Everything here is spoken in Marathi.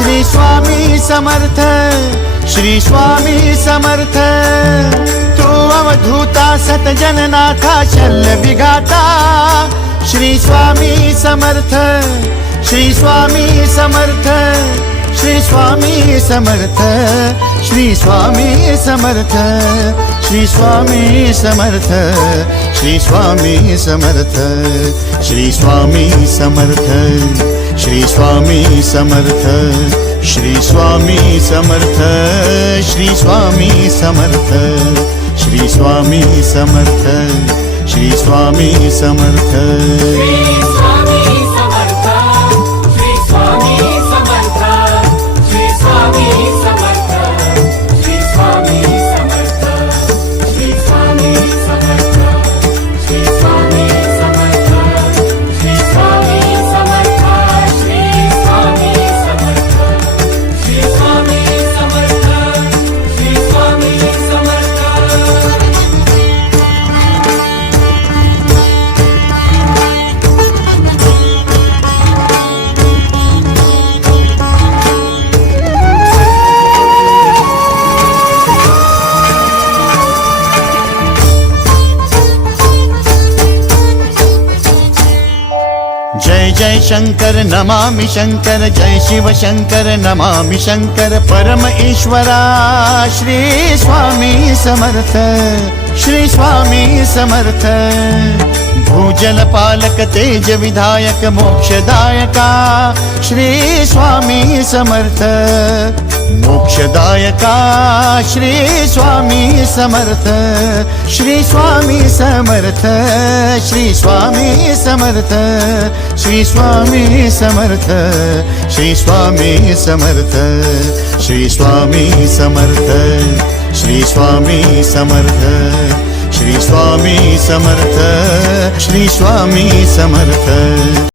श्री स्वामी समर्थ, श्री स्वामी समर्थ। तू अवधूता सतजननाथा शल्य विघाता, श्री स्वामी समर्थ, श्री स्वामी समर्थ, श्री स्वामी समर्थ, श्री स्वामी समर्थ, श्री स्वामी समर्थ, श्री स्वामी समर्थ, श्री स्वामी समर्थ, श्री स्वामी समर्थ, श्री स्वामी समर्थ, श्री स्वामी समर्थ, श्री स्वामी समर्थ, श्री स्वामी समर्थ। जय जय शंकर नमामि शंकर, जय शिव शंकर नमामि शंकर। परम ईश्वरा श्री स्वामी समर्थ, श्री स्वामी समर्थ। भूजल पालक तेज विधायक मोक्षदायका, श्री स्वामी समर्थ, मोक्षदायका श्री स्वामी समर्थ, श्री स्वामी समर्थ, श्री स्वामी समर्थ, श्री स्वामी समर्थ, श्री स्वामी समर्थ, श्री स्वामी समर्थ, श्री स्वामी समर्थ, श्री स्वामी समर्थ, श्री स्वामी समर्थ।